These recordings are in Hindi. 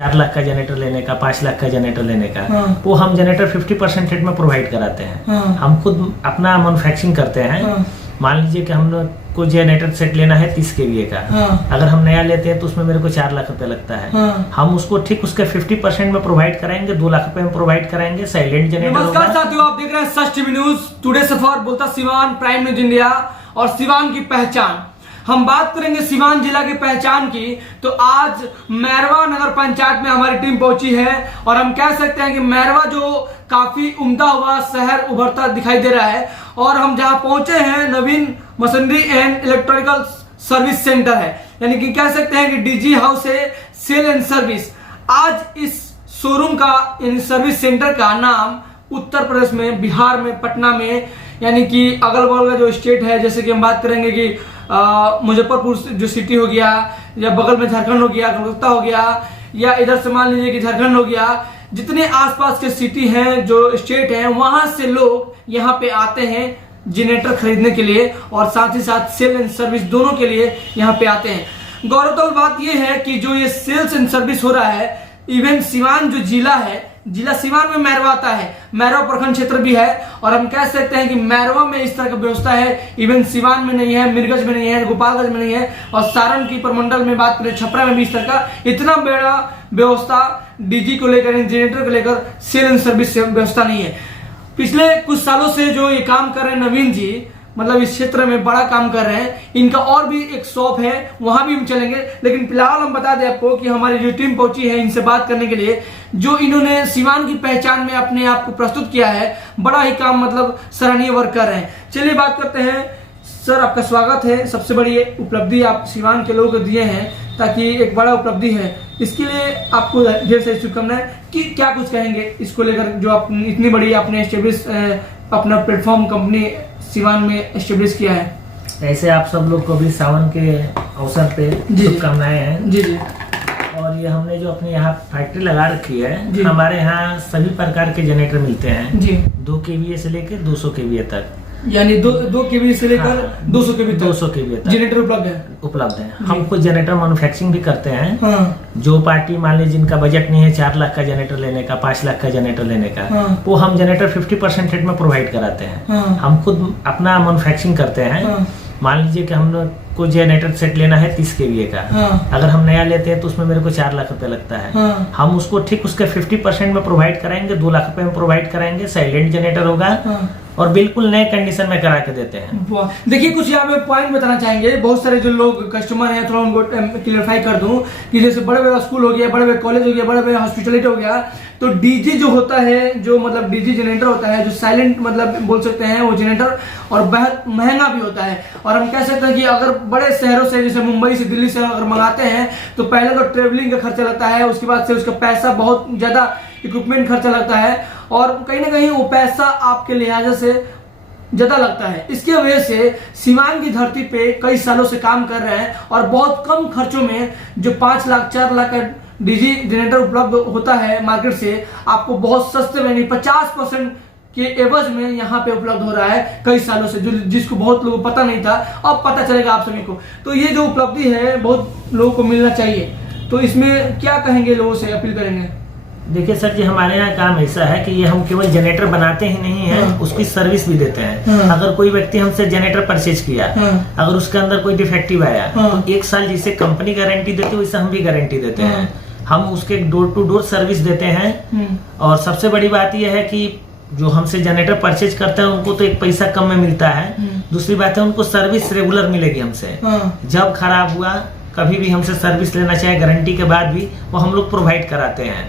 4 लाख का जनरेटर लेने का, 5 लाख का जनरेटर लेने का, वो हम जनरेटर 50% रेट में प्रोवाइड कराते हैं। हम खुद अपना मैन्युफैक्चरिंग करते हैं। मान लीजिए कि हम लोग को जनरेटर सेट लेना है 30 kVA का, अगर हम नया लेते हैं तो उसमें मेरे को 4 लाख रुपए लगता है। हम उसको ठीक उसके 50% में प्रोवाइड कराएंगे, 2 लाख रुपए में प्रोवाइड कराएंगे। Silent generator. नमस्कार साथियों, आप देख रहे हैं सच टीवी न्यूज। टुडे सफर बोलता सिवान, प्राइम न्यूज इंडिया और सिवान की पहचान। हम बात करेंगे सिवान जिला की पहचान की। तो आज मैरवा नगर पंचायत में हमारी टीम पहुंची है और हम कह सकते हैं कि मैरवा जो काफी उम्दा हुआ शहर उभरता दिखाई दे रहा है। और हम जहां पहुंचे हैं Naveen machinery and electrical service center है, यानी कि कह सकते हैं कि डीजी हाउस है, सेल एंड सर्विस। आज इस शोरूम का सर्विस सेंटर का नाम उत्तर प्रदेश में, बिहार में, पटना में, यानी कि अगल बगल का जो स्टेट है, जैसे कि हम बात करेंगे कि मुजफ्फरपुर जो सिटी हो गया, या बगल में झारखंड हो गया, कोलकाता हो गया, या इधर से मान लीजिए कि झारखंड हो गया, जितने आसपास के सिटी हैं, जो स्टेट हैं, वहां से लोग यहाँ पे आते हैं जनरेटर खरीदने के लिए और साथ ही साथ सेल एंड सर्विस दोनों के लिए यहाँ पे आते हैं। गौरतलब बात यह है कि जो ये सेल्स एंड सर्विस हो रहा है, इवन सिवान जो जिला है, जिला सिवान में मैरवा आता है, मैरवा प्रखंड क्षेत्र भी है। और हम कह सकते हैं कि मैरवा में इस तरह की व्यवस्था है, इवन सिवान में नहीं है, मिर्गज में नहीं है, गोपालगंज में नहीं है, और सारण की प्रमंडल में बात करें, छपरा में भी इस तरह का इतना बड़ा व्यवस्था डीजी को लेकर, जनरेटर को लेकर सेल एंड सर्विस व्यवस्था नहीं है। पिछले कुछ सालों से जो ये काम कर रहे हैं नवीन जी, मतलब इस क्षेत्र में बड़ा काम कर रहे हैं। इनका और भी एक शॉप है, वहां भी हम चलेंगे, लेकिन फिलहाल हम बता दें आपको कि हमारी जो टीम पहुंची है इनसे बात करने के लिए, जो इन्होंने सिवान की पहचान में अपने आप को प्रस्तुत किया है, बड़ा ही काम मतलब सराहनीय वर्क कर रहे हैं। चलिए बात करते हैं। सर, आपका स्वागत है। सबसे बड़ी उपलब्धि आप सिवान के लोगों को दिए हैं, ताकि एक बड़ा उपलब्धि है, इसके लिए आपको ढेर सारी शुभकामनाएं। कि क्या कुछ कहेंगे इसको लेकर, जो आप इतनी बड़ी आपने एस्टेब्लिश अपना प्लेटफॉर्म कंपनी सिवान में एस्टेब्लिश किया है। ऐसे आप सब लोग को भी सावन के अवसर पे शुभकामनाएं हैं। जी जी। और ये हमने जो अपने यहाँ फैक्ट्री लगा रखी है, हमारे यहाँ सभी प्रकार के जनरेटर मिलते हैं जी। 2 kVA से लेकर 200 kVA तक, यानी 2 kVA से लेकर 200 kVA तक जनरेटर उपलब्ध है। हम खुद जनरेटर मैन्युफैक्चरिंग भी करते हैं। जो पार्टी मान लीजिए जिनका बजट नहीं है 4 लाख का जनरेटर लेने का, 5 लाख का जनरेटर लेने का, वो हम जनरेटर 50% रेट में प्रोवाइड कराते हैं। हम खुद अपना मैन्युफैक्चरिंग करते हैं। मान लीजिए कि हम लोग को जनरेटर सेट लेना है 30 kVA का, अगर हम नया लेते हैं तो उसमें मेरे को 4 लाख रुपए लगता है। हम उसको ठीक उसके 50% में प्रोवाइड कराएंगे, 2 लाख रुपए में प्रोवाइड कराएंगे। साइलेंट जनरेटर होगा और बिल्कुल नए कंडीशन में करा के देते हैं। देखिए, कुछ यहाँ पे पॉइंट बताना चाहेंगे। बहुत सारे जो लोग कस्टमर हैं, थोड़ा उनको क्लियरफाई कर दूं कि जैसे बड़े बड़े स्कूल हो गया, बड़े बड़े कॉलेज हो गया, बड़े बड़े हॉस्पिटलिटी हो गया, तो डीजी जो होता है, जो मतलब डीजी जनरेटर होता है, जो साइलेंट मतलब बोल सकते हैं वो जनरेटर, और बहुत महंगा भी होता है। और हम कह सकते हैं कि अगर बड़े शहरों से, जैसे मुंबई से, दिल्ली से अगर मंगाते हैं तो पहले तो ट्रेवलिंग का खर्चा लगता है, उसके बाद से उसका पैसा, बहुत ज्यादा इक्विपमेंट खर्चा लगता है, और कहीं ना कहीं वो पैसा आपके लिहाजा से ज्यादा लगता है। इसकी वजह से सिवान की धरती पे कई सालों से काम कर रहे हैं और बहुत कम खर्चों में जो 5 लाख 4 लाख का डीजी जनरेटर उपलब्ध होता है मार्केट से, आपको बहुत सस्ते में, 50% के एवज में यहाँ पे उपलब्ध हो रहा है कई सालों से, जो जिसको बहुत लोगों को पता नहीं था, अब पता चलेगा आप सभी को। तो ये जो उपलब्धि है बहुत लोगों को मिलना चाहिए। तो इसमें क्या कहेंगे, लोगों से अपील करेंगे? देखिए सर जी, हमारे यहाँ काम ऐसा है कि ये हम केवल जनरेटर बनाते ही नहीं है, उसकी सर्विस भी देते हैं। अगर कोई व्यक्ति हमसे जनरेटर परचेज किया, अगर उसके अंदर कोई डिफेक्टिव आया, तो 1 साल जिसे कंपनी गारंटी देती है, वैसे हम भी गारंटी देते हैं। हम उसके डोर टू डोर सर्विस देते हैं। और सबसे बड़ी बात यह है कि जो हमसे जनरेटर परचेज करते हैं उनको तो 1 पैसा कम में मिलता है। दूसरी बात है, उनको सर्विस रेगुलर मिलेगी हमसे। जब खराब हुआ, कभी भी हमसे सर्विस लेना चाहे गारंटी के बाद भी, वो हम लोग प्रोवाइड कराते हैं।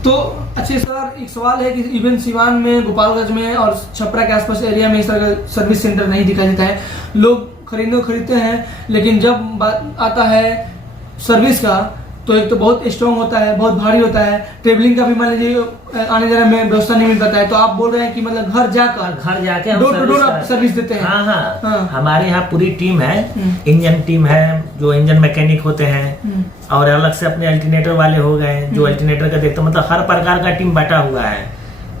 तो अच्छे सर, एक सवाल है कि इवन सिवान में, गोपालगंज में और छपरा के आसपास एरिया में इस तरह का सर्विस सेंटर नहीं दिखाई देता है। लोग खरीदते हैं, लेकिन जब बात आता है सर्विस का, तो एक तो बहुत स्ट्रॉन्ग होता है, बहुत भारी होता है। ट्रेवलिंग का भी मान लीजिए आने जाने में व्यवस्था नहीं मिल पाता है। तो आप बोल रहे हैं कि मतलब घर जाके डोर टू डोर आप सर्विस देते हैं? हाँ। हमारे यहाँ पूरी टीम है, इंजन टीम है, जो इंजन मैकेनिक होते हैं, और अलग से अपने अल्टरनेटर वाले हो गए, जो अल्टरनेटर का देखते हैं। मतलब हर प्रकार का टीम बटा हुआ है।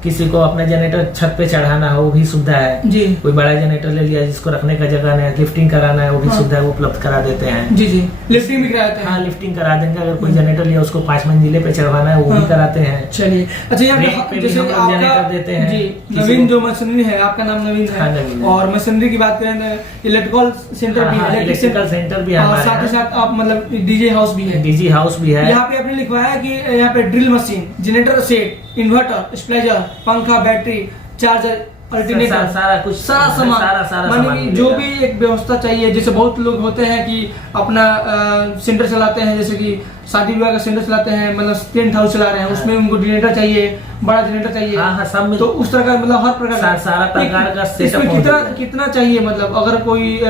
किसी को अपना जनरेटर छत पे चढ़ाना हो वो भी सुविधा है जी। कोई बड़ा जनरेटर ले लिया जिसको रखने का जगह नहीं है, लिफ्टिंग कराना है वो भी सुविधा है, उपलब्ध करा देते हैं। जी जी, लिफ्टिंग भी कराते हैं। हाँ, लिफ्टिंग करा देंगे। अगर कोई जनरेटर लिया उसको 5 मंजिले पे चढ़वाना है वो भी कराते हैं। चलिए, अच्छा यहाँ रेंट पे पे भी जैसे हम लोग आपका जनरेटर देते हैं। जी, किसी नवीन को- जो मशीनरी है, आपका नाम नवीन हाँ, है, नवीन है। और मशीनरी की बात करें तो इलेक्ट्रिकल सेंटर भी है, इलेक्ट्रिकल सेंटर भी है और हमारे साथ ही यहाँ। साथ आप मतलब डीजे हाउस भी है। डीजी हाउस भी है। यहाँ पे आपने लिखवाया है कि यहाँ पे drill machine, generator set, inverter, स्प्लेजर, पंखा, बैटरी, चार्जर, अल्टरनेटर, सारा कुछ सारा सामान, सारा माने सामान कि जो मिलेगा। भी एक व्यवस्था चाहिए। जैसे बहुत लोग होते हैं कि अपना सेंटर चलाते हैं, जैसे कि शादी विवाह का सेंटर चलाते हैं, मतलब टेंट हाउस चला रहे हैं, उसमें उनको जनरेटर चाहिए, बड़ा जनरेटर चाहिए। हाँ, सब मिल- तो उस तरह का मतलब हर प्रकार का सारा प्रकार का इसमें setup कितना मौजूद है। कितना चाहिए, मतलब अगर कोई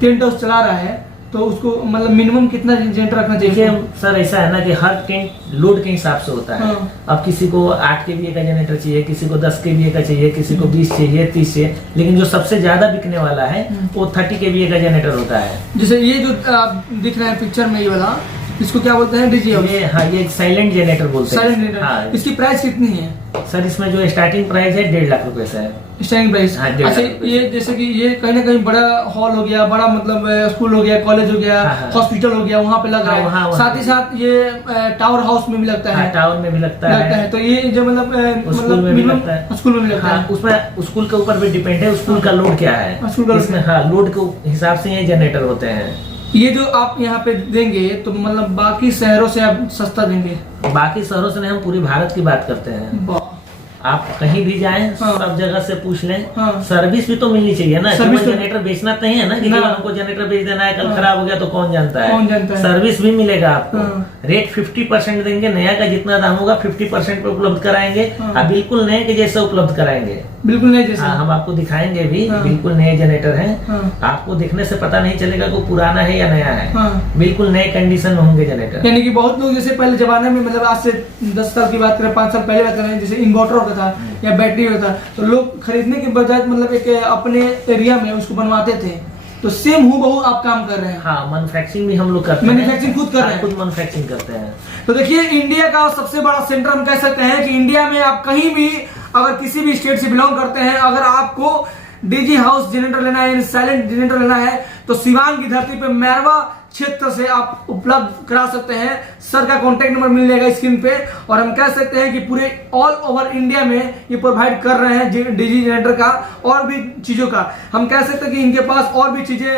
टेंट हाउस चला रहा है तो उसको मतलब मिनिमम कितना जनरेटर रखना देखिए चाहिए? सर, ऐसा है ना कि हर टेंट लोड के हिसाब से होता है। हाँ। अब किसी को 8 kVA का जनरेटर चाहिए, किसी को 10 kVA का चाहिए, किसी को 20 चाहिए, 30 चाहिए, लेकिन जो सबसे ज्यादा बिकने वाला है वो 30 kVA का जनरेटर होता है। जैसे ये जो आप दिख रहा है पिक्चर में, ये वाला, इसको क्या बोलते हैं? डीजी हाउस, ये हाँ, ये साइलेंट जनरेटर बोलते हैं। Silent generator. हाँ, इसकी प्राइस कितनी है? सर इसमें जो स्टार्टिंग प्राइस है 1.5 लाख रुपए से है। Starting price. हाँ, 1.5 अच्छा, लाख रुपए ये जैसे कि ये कहीं ना कहीं बड़ा हॉल हो गया, बड़ा मतलब स्कूल हो गया, कॉलेज हो गया, हाँ, हाँ। हॉस्पिटल हो गया, वहाँ पे लग रहा है। वहाँ साथ ही साथ ये टावर हाउस में भी लगता हाँ, है। टावर में भी लगता लगता है। है। तो ये जो मतलब स्कूल में भी minimum लगता है। स्कूल में भी लगता हाँ, है। उसमें स्कूल के ऊपर भी डिपेंड है स्कूल का लोड क्या है। स्कूल का लोड इसमें हाँ, लोड के हिसाब से ये जनरेटर होते हैं। ये जो आप यहाँ पे देंगे तो मतलब बाकी शहरों से आप सस्ता देंगे? बाकी शहरों से नहीं, हम पूरे भारत की बात करते हैं। वाह। आप कहीं भी जाएं, हाँ। सब जगह से पूछ लें, हाँ। सर्विस भी तो मिलनी चाहिए ना। सर्विस केवल तो- जनरेटर बेचना तो नहीं है ना कि ना। केवल हमको जनरेटर बेच देना है, कल हाँ। खराब हो गया तो कौन जानता है। कौन जानता है। सर्विस भी मिलेगा आपको। हाँ। रेट 50% देंगे, नया का जितना दाम होगा 50% पे उपलब्ध कराएंगे। हाँ। आप बिल्कुल नए के जैसे उपलब्ध कराएंगे। बिल्कुल नहीं जैसे। हाँ, हम आपको दिखाएंगे भी। हाँ। बिल्कुल नए जनरेटर हैं। हाँ। आपको देखने से पता नहीं चलेगा कि पुराना है या नया है। हाँ। बिल्कुल नए कंडीशन में होंगे जनरेटर। यानी कि बहुत लोग जैसे पहले जमाने में, मतलब आज से 10 साल की बात करें, 5 साल पहले बात करें, जैसे इन्वर्टर होता था या बैटरी होता था, तो लोग खरीदने के बजाय मतलब एक अपने एरिया में उसको बनवाते थे। तो सेम हूबहू आप काम कर रहे हैं। हाँ, मैन्युफैक्चरिंग भी हम लोग करते हैं। मैन्युफैक्चरिंग खुद कर रहे हैं। हाँ, खुद मैन्युफैक्चरिंग करते हैं। तो देखिए, इंडिया का सबसे बड़ा सेंटर हम कह सकते हैं कि इंडिया में आप कहीं भी अगर किसी भी स्टेट से बिलोंग करते हैं, अगर आपको डीजी हाउस जनरेटर लेना है, साइलेंट जनरेटर लेना है, तो सिवान की धरती पे मैरवा क्षेत्र से आप उपलब्ध करा सकते हैं। सर का कॉन्टेक्ट नंबर मिल जाएगा स्क्रीन पे। और हम कह सकते हैं कि पूरे ऑल ओवर इंडिया में ये प्रोवाइड कर रहे हैं डीजी जनरेटर का और भी चीजों का। हम कह सकते हैं कि इनके पास और भी चीजें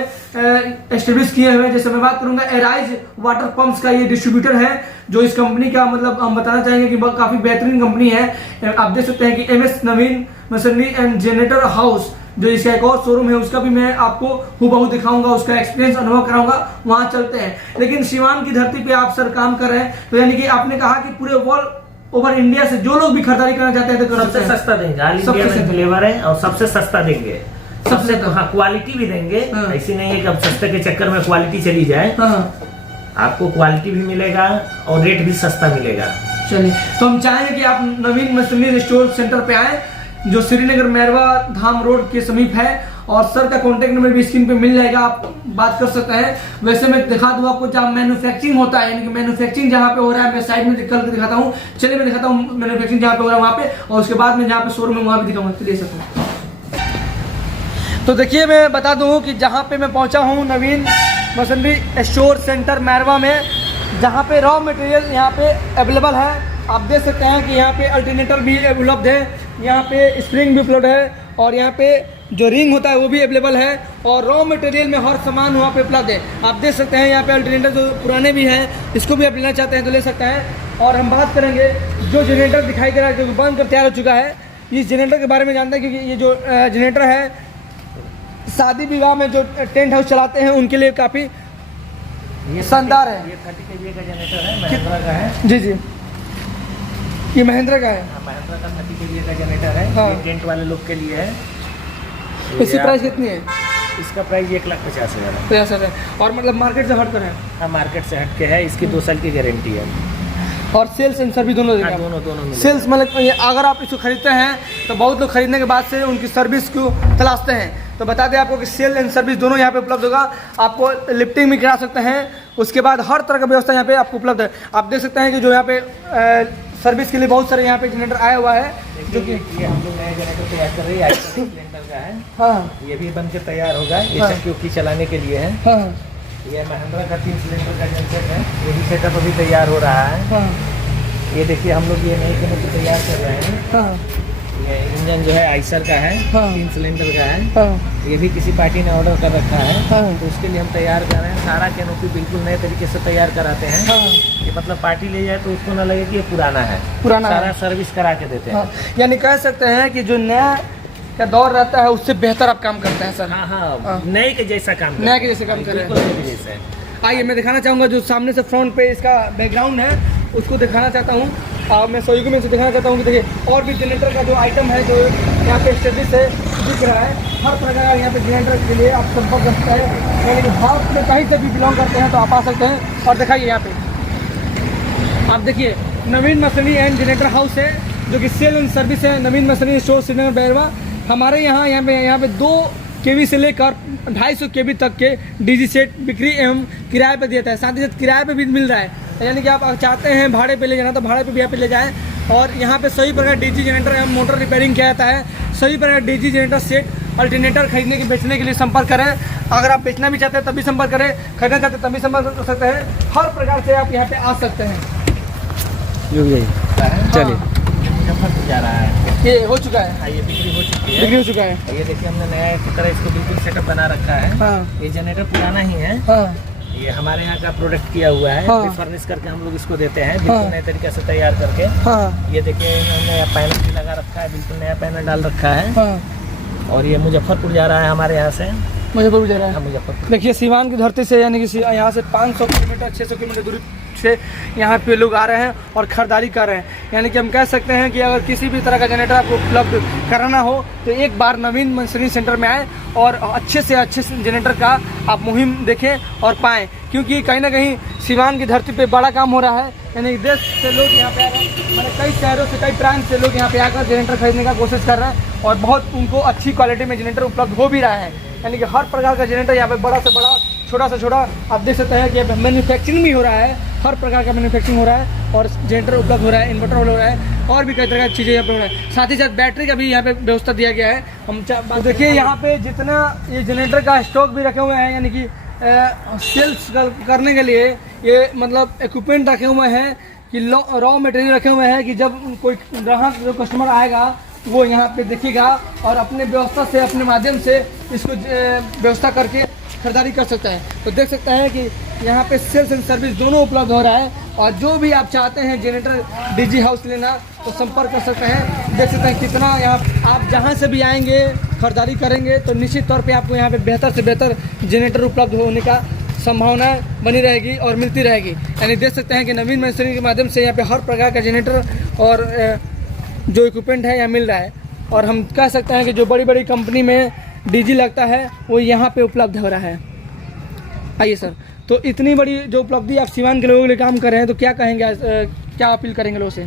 एस्टेब्लिश किए हुए हैं। जैसे मैं बात करूंगा एराइज वाटर पंप्स का, ये डिस्ट्रीब्यूटर है जो इस कंपनी का मतलब हम बताना चाहेंगे कि काफी बेहतरीन कंपनी है। आप देख सकते हैं कि MS Naveen machinery and generator house, जो इसका एक और शोरूम है, उसका भी मैं आपको हूबहू दिखाऊंगा, उसका एक्सपीरियंस अनुभव कराऊंगा। वहां चलते हैं। लेकिन सिवान की धरती पे आप सर काम कर रहे हैं, तो यानी कि आपने कहा कि पूरे वर्ल्ड ओवर इंडिया से जो लोग भी खरीदारी करना चाहते हैं तो कर सकते सबसे हैं। सस्ता देंगे। ऑल सबसे इंडिया में सस्ता। फ्लेवर है और सबसे सस्ता देंगे। सबसे हाँ, क्वालिटी भी देंगे। हाँ। ऐसी नहीं है कि अब सस्ते के चक्कर में क्वालिटी चली जाए। हाँ, आपको क्वालिटी भी मिलेगा और रेट भी सस्ता मिलेगा। चलिए, तो हम चाहेंगे कि आप नवीन मशीनरी स्टोर सेंटर पे आए, जो श्रीनगर मैरवा धाम रोड के समीप है। और सर का कॉन्टेक्ट नंबर भी स्क्रीन पे मिल जाएगा, आप बात कर सकते हैं। वैसे मैं दिखा दूं आपको जहाँ मैन्युफैक्चरिंग होता है, यानी कि मैन्युफैक्चरिंग जहाँ पे हो रहा है, मैं साइड में निकल के दिखाता हूँ। चलिए, मैं दिखाता हूँ मैन्युफैक्चरिंग जहाँ पे हो रहा है वहाँ पे, और उसके बाद में जहाँ पे शोरूम है वहाँ भी दिखाऊंगा। चलिए सकता हूँ। तो देखिए, मैं बता दूं कि जहाँ पे मैं पहुँचा हूँ नवीन मशीनरी स्टोर सेंटर मैरवा में, जहाँ पे रॉ मटेरियल यहाँ पे अवेलेबल है। आप देख सकते हैं कि यहाँ पे अल्टरनेटर भी उपलब्ध है, यहाँ पे स्प्रिंग भी उपलब्ध है, और यहाँ पे जो रिंग होता है वो भी अवेलेबल है, और रॉ मटेरियल में हर सामान वहाँ पे उपलब्ध है। आप देख सकते हैं यहाँ पे अल्टरनेटर जो पुराने भी हैं, इसको भी आप लेना चाहते हैं तो ले सकते हैं। और हम बात करेंगे जो जनरेटर दिखाई दे रहा है, जो बन कर तैयार हो चुका है, इस जनरेटर के बारे में जानते हैं, क्योंकि ये जो जनरेटर है शादी विवाह में जो टेंट हाउस चलाते हैं उनके लिए काफ़ी शानदार है। ये 30 kVA का जनरेटर है, महिंद्रा का है। जी जी, ये महिंद्रा का है। हाँ, महिंद्रा का 30 kVA का जनरेटर है। हाँ। ये टेंट वाले लोग के लिए है। इसकी ये प्राइस आप- कितनी है? इसका प्राइस 1,50,000 है। 50,000 है, और मतलब मार्केट से हट कर है। हाँ, मार्केट से हट के है। इसकी 2 साल की गारंटी है। और सेल्स एंड सर्विस दोनों हाँ, देगा। दोनों मिलेगा। सेल्स मतलब ये अगर आप इसको खरीदते हैं तो बहुत लोग खरीदने के बाद से उनकी सर्विस को तलाशते हैं। तो बता दें आपको कि सेल एंड सर्विस दोनों यहाँ पे उपलब्ध होगा। आपको लिफ्टिंग भी करा सकते हैं, उसके बाद हर तरह का व्यवस्था यहाँ पे आपको उपलब्ध है। आप देख सकते हैं कि जो यहाँ पे सर्विस के लिए बहुत सारे यहाँ पे जनरेटर आया हुआ है, जो कि ये हम लोग नया जनरेटर तैयार कर रहे हैं, सिलेंडर का है। हाँ, ये भी बनकर तैयार होगा, ये हाँ। चक्की चलाने के लिए है। हाँ, ये महिंद्रा का 3 सिलेंडर का जनसेट है, ये भी सेटअप अभी तैयार हो रहा है। हाँ, ये देखिए हम लोग ये नए जनरेटर तैयार कर रहे हैं। हाँ, ये इंजन जो है आइसर का है, हाँ। 3 सिलेंडर का है। हाँ, ये भी किसी पार्टी ने ऑर्डर कर रखा है, हाँ। तो उसके लिए हम तैयार कर रहे हैं। सारा कैनोपी बिल्कुल नए तरीके से तैयार कराते हैं। हाँ। ये मतलब पार्टी ले जाए तो उसको ना लगे कि ये पुराना है, पुराना है। सारा सर्विस करा के देते हैं। हाँ, यानी कह सकते हैं कि जो नया का दौर रहता है उससे बेहतर आप काम करते हैं सर। हाँ हाँ। हाँ, नए के जैसा काम नए के जैसे काम कर रहे हैं। बिल्कुल नए के जैसा है। आइए मैं दिखाना चाहूँगा जो सामने से फ्रंट पे इसका बैकग्राउंड है उसको दिखाना चाहता हूँ। मैं सहयोगी में से दिखाना चाहता हूँ कि देखिए और भी जनरेटर का जो आइटम है जो यहाँ पे स्टेब्लिश है दिख रहा है। हर प्रकार का यहाँ पे जनरेटर के लिए आप संपर्क कर सकते हैं, यानी कि भारत में कहीं से भी बिलोंग करते हैं तो आप आ सकते हैं। और दिखाइए यहाँ पे आप देखिए नवीन मशीनरी एंड जनरेटर हाउस है, जो कि सेल एंड सर्विस है। नवीन मशीनरी स्टोर श्रीनगर बैरवा हमारे यहाँ पे 2 केवी से लेकर 250 केवी तक के डीजी सेट बिक्री एवं किराए पर देता है। साथ ही साथ किराए पे भी मिल रहा है, यानी कि आप चाहते हैं भाड़े पे ले जाना तो भाड़े पे भी यहाँ पे ले जाएं। और यहाँ पे सभी प्रकार डीजी जनरेटर एवं मोटर रिपेयरिंग किया जाता है। सभी प्रकार डीजी जनरेटर सेट अल्टरनेटर खरीदने के बेचने के लिए संपर्क करें। अगर आप बेचना भी चाहते हैं तभी संपर्क करें, खरीदना चाहते हैं तभी संपर्क कर सकते हैं। हर प्रकार से आप यहाँ पे आ सकते हैं। चलिए मुजफ्फरपुर जा रहा है, ये हो चुका है, हाँ, ये बिक्री हो चुकी है। बिक्री हो चुका है। ये देखिए हमने नया की तरह इसको बिल्कुल सेटअप बना रखा है। हाँ, ये जनरेटर पुराना ही है, हाँ, ये हमारे यहाँ का प्रोडक्ट किया हुआ है। हाँ। फर्निश करके हम लोग इसको देते हैं बिल्कुल हाँ। नए तरीके से तैयार करके। हाँ, ये देखिए हमने पैनल भी लगा रखा है, बिल्कुल नया पैनल डाल रखा है। हाँ। और ये मुजफ्फरपुर जा रहा है हमारे यहाँ से। मुजफ्फरपुर जा रहा है। हाँ, मुजफ्फरपुर। देखिए सीवान की धरती से यानी कि यहाँ से 500 किलोमीटर 600 किलोमीटर दूरी से यहाँ पे लोग आ रहे हैं और ख़रीदारी कर रहे हैं। यानी कि हम कह सकते हैं कि अगर किसी भी तरह का जनरेटर आपको उपलब्ध कराना हो तो एक बार नवीन मशीनरी सेंटर में आएँ और अच्छे से अच्छे जनरेटर का आप मुहिम देखें और पाएँ, क्योंकि कहीं ना कहीं सीवान की धरती पे बड़ा काम हो रहा है। यानी देश से लोग यहाँ पे आ रहे हैं, मतलब कई शहरों से कई प्रांत से लोग यहाँ पे आकर जनरेटर खरीदने का कोशिश कर रहे हैं और बहुत उनको अच्छी क्वालिटी में जनरेटर उपलब्ध हो भी रहा है। यानी कि हर प्रकार का जनरेटर यहाँ पे बड़ा से बड़ा छोटा से छोटा आप देख सकते हैं कि यहाँ पे मैन्युफैक्चरिंग भी हो रहा है। हर प्रकार का मैन्युफैक्चरिंग हो रहा है और जनरेटर उपलब्ध हो रहा है, इन्वर्टर हो रहा है और भी कई तरह की चीज़ें यहाँ पे हो रहा है। साथ ही साथ बैटरी का भी यहाँ पे व्यवस्था दिया गया है। हम देखिए यहाँ पे जितना ये जनरेटर का स्टॉक भी रखे हुए हैं, यानी कि सेल्स करने के लिए ये मतलब इक्विपमेंट रखे हुए हैं कि रॉ मटेरियल रखे हुए हैं कि जब कोई ग्राहक जो कस्टमर आएगा वो यहाँ पे देखेगा और अपने व्यवस्था से अपने माध्यम से इसको व्यवस्था करके खरीदारी कर सकता है। तो देख सकते हैं कि यहाँ पे सेल्स एंड सर्विस दोनों उपलब्ध हो रहा है और जो भी आप चाहते हैं जनरेटर डीजी हाउस लेना तो संपर्क कर सकते हैं। देख सकते हैं कितना यहाँ आप जहाँ से भी आएंगे खरीदारी करेंगे तो निश्चित तौर पे आपको यहाँ पे बेहतर से बेहतर जनरेटर उपलब्ध होने का संभावना बनी रहेगी और मिलती रहेगी। यानी देख सकते हैं कि नवीन मशीनरी के माध्यम से यहाँ पे हर प्रकार का जनरेटर और जो इक्विपमेंट है यहाँ मिल रहा है। और हम कह सकते हैं कि जो बड़ी बड़ी कंपनी में डीजी लगता है वो यहाँ पे उपलब्ध हो रहा है। आइए सर, तो इतनी बड़ी जो उपलब्धि आप सीवान के लोगों के लिए काम कर रहे हैं तो क्या कहेंगे, क्या अपील करेंगे लोगों से?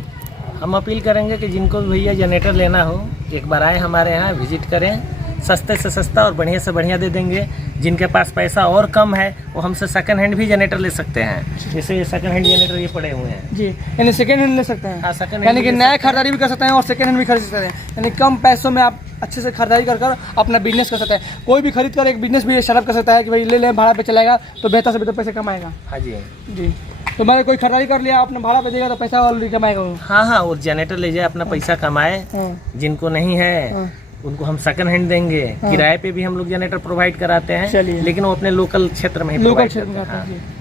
हम अपील करेंगे कि जिनको भी भैया जनरेटर लेना हो एक बार आए हमारे यहाँ विजिट करें, सस्ते से सस्ता और बढ़िया से बढ़िया दे देंगे। जिनके पास पैसा और कम है वो हमसे सेकंड हैंड भी जनरेटर ले सकते हैं। जैसे ये सेकंड हैंड जनरेटर ये पड़े हुए हैं जी, यानी सेकंड हैंड ले सकते हैं। हाँ, सेकंड हैंड यानी कि नया खरीदारी भी कर सकते हैं और सेकंड हैंड भी खरीद सकते हैं। यानी कम पैसों में आप अच्छे से खरीदारी कर अपना बिजनेस कर सकते हैं। कोई भी खरीद कर एक बिजनेस भी स्टार्टअप कर सकता है कि भाई ले लें, भाड़ा पे चलाएगा तो बेहतर से बेहतर पैसे कमाएगा। हाँ जी जी, तो मैंने कोई खरीदारी कर लिया आपने भाड़ा पे देगा तो पैसा ऑलरेडी कमाएगा वो। हाँ, और जनरेटर ले जाए अपना पैसा कमाए। जिनको नहीं है उनको हम सेकंड हैंड देंगे। किराए पे भी हम लोग जनरेटर प्रोवाइड कराते हैं, लेकिन वो अपने लोकल क्षेत्र में ही लोकल प्रोवाइड क्षेत्र करते में हैं।